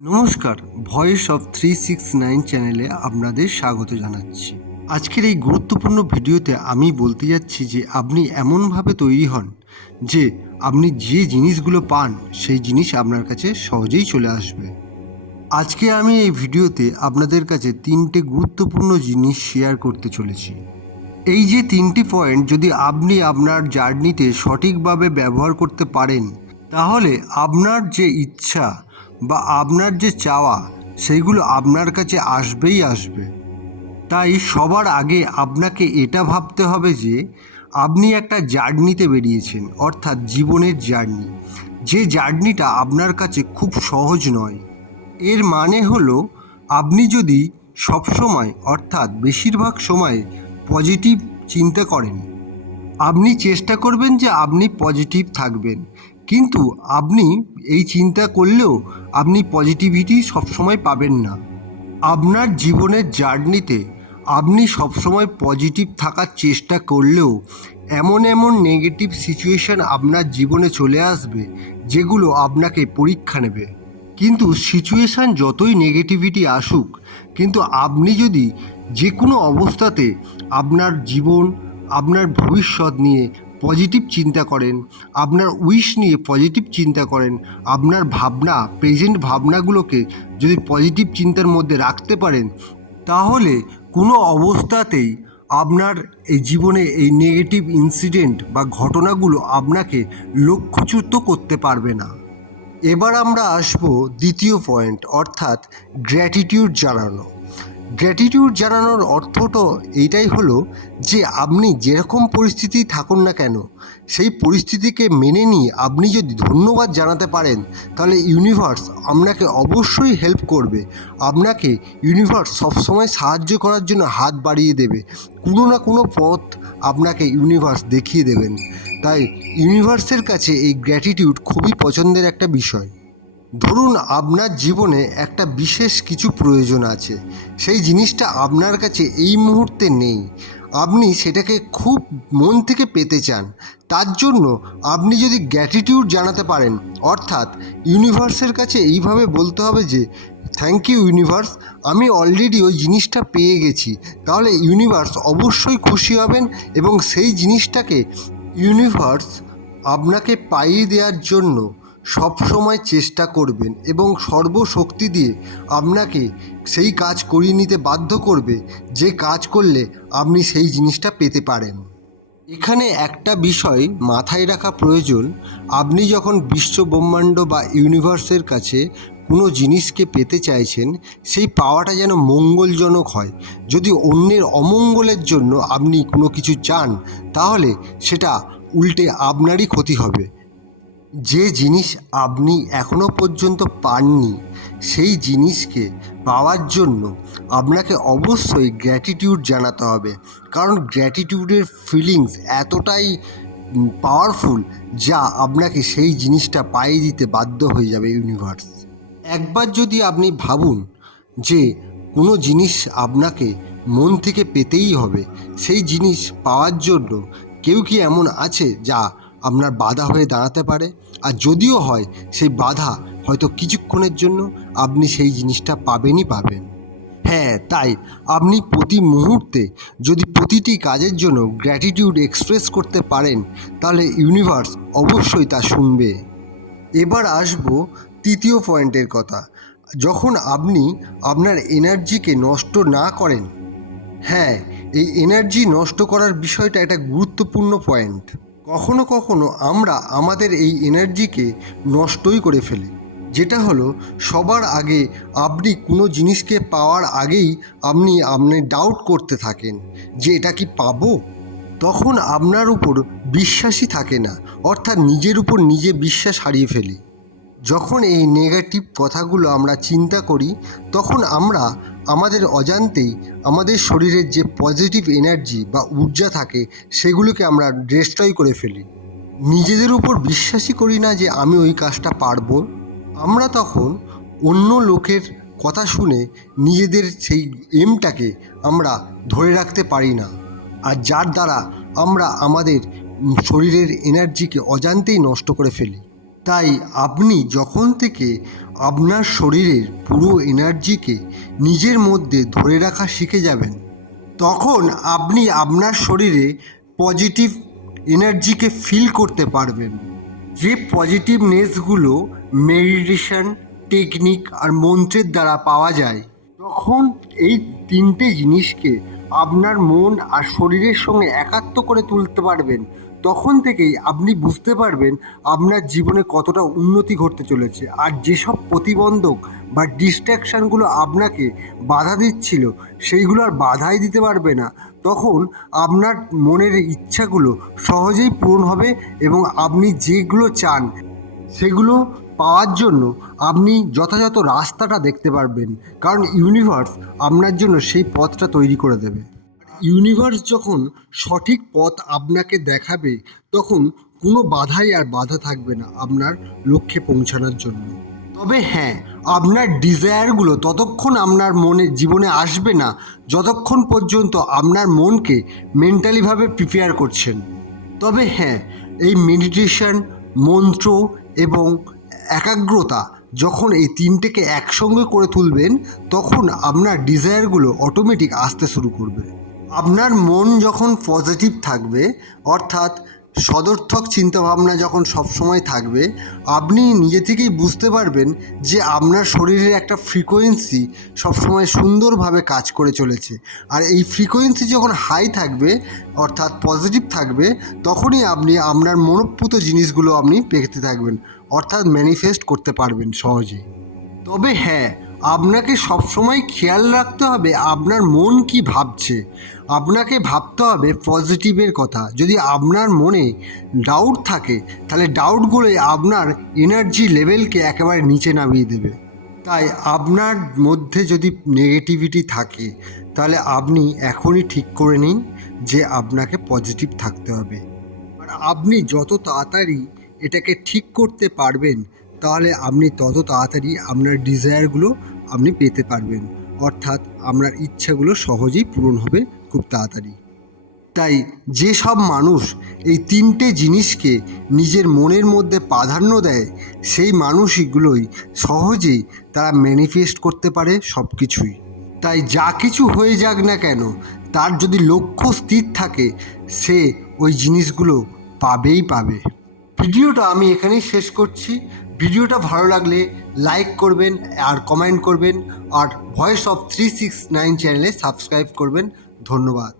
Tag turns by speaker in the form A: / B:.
A: নমস্কার voice of three six nine চ্যানেলে আপনাদের স্বাগত জানাচ্ছি। আজকের এই গুরুত্বপূর্ণ ভিডিওতে আমি বলতে যাচ্ছি যে আপনি এমনভাবে তৈরি হন যে আপনি যে জিনিসগুলো পান, সেই জিনিস আপনার কাছে সহজেই চলে আসবে। আজকে আমি এই ভিডিওতে আপনাদের কাছে তিনটে গুরুত্বপূর্ণ জিনিস শেয়ার করতে চলেছি। এই যে তিনটি পয়েন্ট যদি আপনি আপনার জার্নিতে সঠিকভাবে ব্যবহার করতে পারেন, তাহলে আপনার যে ইচ্ছা বা আপনার যে চাওয়া, সেইগুলো আপনার কাছে আসবেই আসবে। তাই সবার আগে আপনাকে এটা ভাবতে হবে যে, আপনি একটা জার্নিতে বেরিয়েছেন, অর্থাৎ জীবনের জার্নি। যে জার্নিটা আপনার কাছে খুব সহজ নয়। এর মানে হলো, আপনি যদি সবসময়, অর্থাৎ বেশিরভাগ সময় পজিটিভ চিন্তা করেন, আপনি চেষ্টা করবেন যে আপনি পজিটিভ থাকবেন। কিন্তু আপনি এই চিন্তা করলেও আপনি পজিটিভিটি সবসময় পাবেন না। আপনার জীবনের জার্নিতে আপনি সবসময় পজিটিভ থাকার চেষ্টা করলেও এমন এমন নেগেটিভ সিচুয়েশন আপনার জীবনে চলে আসবে, যেগুলো আপনাকে পরীক্ষা নেবে। কিন্তু সিচুয়েশান যতই নেগেটিভিটি আসুক, কিন্তু আপনি যদি যে কোনো অবস্থাতে আপনার জীবন, আপনার ভবিষ্যৎ নিয়ে পজিটিভ চিন্তা করেন, আপনার উইশ নিয়ে পজিটিভ চিন্তা করেন, আপনার ভাবনা, প্রেজেন্ট ভাবনাগুলোকে যদি পজিটিভ চিন্তার মধ্যে রাখতে পারেন, তাহলে কোনো অবস্থাতেই আপনার এই জীবনে এই নেগেটিভ ইনসিডেন্ট বা ঘটনাগুলো আপনাকে লক্ষ্যচ্যুত করতে পারবে না। এবার আমরা আসব দ্বিতীয় পয়েন্ট অর্থাৎ গ্র্যাটিটিউড জানানো। গ্র্যাটিটিউড জানানোর অর্থটা এইটাই হলো যে আপনি যেরকম পরিস্থিতি থাকুন না কেন, সেই পরিস্থিতিকে মেনে নিয়ে আপনি যদি ধন্যবাদ জানাতে পারেন, তাহলে ইউনিভার্স আপনাকে অবশ্যই হেল্প করবে। আপনাকে ইউনিভার্স সবসময় সাহায্য করার জন্য হাত বাড়িয়ে দেবে। কোনো না কোনো পথ আপনাকে ইউনিভার্স দেখিয়ে দেবেন। তাই ইউনিভার্সের কাছে এই গ্র্যাটিটিউড খুবই পছন্দের একটা বিষয়। ধরুন আপনার জীবনে একটা বিশেষ কিছু প্রয়োজন আছে, সেই জিনিসটা আপনার কাছে এই মুহূর্তে নেই। আপনি সেটাকে খুব মন থেকে পেতে চান। তার জন্য আপনি যদি গ্র্যাটিটিউড জানাতে পারেন, অর্থাৎ ইউনিভার্সের কাছে এইভাবে বলতে হবে যে থ্যাংক ইউ ইউনিভার্স আমি অলরেডি ওই জিনিসটা পেয়ে গেছি। তাহলে ইউনিভার্স অবশ্যই খুশি হবেন এবং সেই জিনিসটাকে ইউনিভার্স আপনাকে পাইয়ে দেওয়ার জন্য সবসময় চেষ্টা করবেন এবং সর্বশক্তি দিয়ে আপনাকে সেই কাজ করিয়ে নিতে বাধ্য করবে, যে কাজ করলে আপনি সেই জিনিসটা পেতে পারেন। এখানে একটা বিষয় মাথায় রাখা প্রয়োজন, আপনি যখন বিশ্ব ব্রহ্মাণ্ড বা ইউনিভার্সের কাছে কোনো জিনিসকে পেতে চাইছেন, সেই পাওয়াটা যেন মঙ্গলজনক হয়। যদি অন্যের অমঙ্গলের জন্য আপনি কোনো কিছু চান, তাহলে সেটা উল্টে আপনারই ক্ষতি হবে। যে জিনিস আপনি এখনও পর্যন্ত পাননি, সেই জিনিসকে পাওয়ার জন্য আপনাকে অবশ্যই গ্র্যাটিটিউড জানাতে হবে। কারণ গ্র্যাটিটিউডের ফিলিংস এতটাই পাওয়ারফুল যা আপনাকে সেই জিনিসটা পাইয়ে দিতে বাধ্য হয়ে যাবে ইউনিভার্স একবার যদি আপনি ভাবুন যে কোনো জিনিস আপনাকে মন থেকে পেতেই হবে, সেই জিনিস পাওয়ার জন্য কেউ কি এমন আছে যা আপনার বাধা হয়ে দাঁড়াতে পারে। আর যদিও হয়, সেই বাধা হয়তো কিছুক্ষণের জন্য আপনি সেই জিনিসটা পাবেনই পাবেন। হ্যাঁ তাই আপনি প্রতি মুহূর্তে যদি প্রতিটি কাজের জন্য গ্র্যাটিটিউড এক্সপ্রেস করতে পারেন, তাহলে ইউনিভার্স অবশ্যই তা শুনবে। এবার আসব তৃতীয় পয়েন্টের কথা। যখন আপনি আপনার এনার্জিকে নষ্ট না করেন হ্যাঁ এই এনার্জি নষ্ট করার বিষয়টা একটা গুরুত্বপূর্ণ পয়েন্ট কখনো কখনো আমরা আমাদের এই এনার্জিকে নষ্টই করে ফেলি। যেটা হলো, সবার আগে আপনি কোনো জিনিসকে পাওয়ার আগেই আপনি আপনি ডাউট করতে থাকেন যে এটা কি পাবো? তখন আপনার উপর বিশ্বাসই থাকে না। অর্থাৎ নিজের উপর নিজে বিশ্বাস হারিয়ে ফেলি। যখন এই নেগেটিভ কথাগুলো আমরা চিন্তা করি, তখন আমরা আমাদের অজান্তেই আমাদের শরীরের যে পজিটিভ এনার্জি বা ঊর্জা থাকে, সেগুলোকে আমরা ডিস্ট্রয় করে ফেলি। নিজেদের উপর বিশ্বাসই করি না যে আমি ওই কাজটা পারব। আমরা তখন অন্য লোকের কথা শুনে নিজেদের সেই এমটাকে আমরা ধরে রাখতে পারি না। আর যার দ্বারা আমরা আমাদের শরীরের এনার্জিকে অজান্তেই নষ্ট করে ফেলি। তাই আপনি যখন থেকে আপনার শরীরের পুরো এনার্জিকে নিজের মধ্যে ধরে রাখা শিখে যাবেন, তখন আপনি আপনার শরীরে পজিটিভ এনার্জিকে ফিল করতে পারবেন। যে পজিটিভনেসগুলো মেডিটেশন, টেকনিক আর মন্ত্রের দ্বারা পাওয়া যায়, তখন এই তিনটে জিনিসকে আপনার মন আর শরীরের সঙ্গে একাত্ম করে তুলতে পারবেন। তখন থেকেই আপনি বুঝতে পারবেন আপনার জীবনে কতটা উন্নতি ঘটতে চলেছে। আর যেসব প্রতিবন্ধক বা ডিস্ট্র্যাকশানগুলো আপনাকে বাধা দিচ্ছিল, সেইগুলো আর বাধাই দিতে পারবে না। তখন আপনার মনের ইচ্ছাগুলো সহজেই পূরণ হবে এবং আপনি যেগুলো চান সেগুলো পাওয়ার জন্য আপনি যথাযথ রাস্তাটা দেখতে পারবেন। কারণ ইউনিভার্স আপনার জন্য সেই পথটা তৈরি করে দেবে। ইউনিভার্স যখন সঠিক পথ আপনাকে দেখাবে, তখন কোনো বাধাই আর বাধা থাকবে না আপনার লক্ষ্যে পৌঁছানোর জন্য। তবে হ্যাঁ আপনার ডিজায়ারগুলো ততক্ষণ আপনার মনে জীবনে আসবে না, যতক্ষণ পর্যন্ত আপনার মনকে মেন্টালিভাবে প্রিপেয়ার করছেন। তবে হ্যাঁ এই মেডিটেশন মন্ত্র এবং একাগ্রতা যখন এই তিনটেকে একসঙ্গে করে তুলবেন, তখন আপনার ডিজায়ারগুলো অটোমেটিক আসতে শুরু করবে। আপনার মন যখন পজিটিভ থাকবে, অর্থাৎ সদর্থক চিন্তাভাবনা যখন সবসময় থাকবে, আপনি নিজে থেকেই বুঝতে পারবেন যে আপনার শরীরের একটা ফ্রিকোয়েন্সি সবসময় সুন্দরভাবে কাজ করে চলেছে। আর এই ফ্রিকোয়েন্সি যখন হাই থাকবে, অর্থাৎ পজিটিভ থাকবে, তখনই আপনি আপনার মনোপ্রুত জিনিসগুলো আপনি পেতে থাকবেন, অর্থাৎ ম্যানিফেস্ট করতে পারবেন সহজেই। তবে হ্যাঁ আপনাকে সবসময় খেয়াল রাখতে হবে আপনার মন কি ভাবছে। আপনাকে ভাবতে হবে পজিটিভের কথা। যদি আপনার মনে ডাউট থাকে, তাহলে ডাউটগুলোই আপনার এনার্জি লেভেলকে একেবারে নিচে নামিয়ে দেবে। তাই আপনার মধ্যে যদি নেগেটিভিটি থাকে, তাহলে আপনি এখনই ঠিক করে নিন যে আপনাকে পজিটিভ থাকতে হবে। আর আপনি যত তাড়াতাড়ি এটাকে ঠিক করতে পারবেন তাহলে আপনি তত তাড়াতাড়ি আপনার ডিজায়ারগুলো আপনি পেতে পারবেন। অর্থাৎ আপনার ইচ্ছাগুলো সহজেই পূরণ হবে খুব তাড়াতাড়ি। তাই যেসব মানুষ এই তিনটে জিনিসকে নিজের মনের মধ্যে প্রাধান্য দেয়, সেই মানুষগুলোই সহজেই তারা ম্যানিফেস্ট করতে পারে সব কিছুই তাই যা কিছু হয়ে যাক না কেন, তার যদি লক্ষ্য স্থির থাকে, সে ওই জিনিসগুলো পাবেই পাবে। ভিডিওটা আমি এখানেই শেষ করছি। ভিডিওটা ভালো লাগলে লাইক করবেন আর কমেন্ট করবেন, আর voice of three six nine চ্যানেলে সাবস্ক্রাইব করবেন। ধন্যবাদ।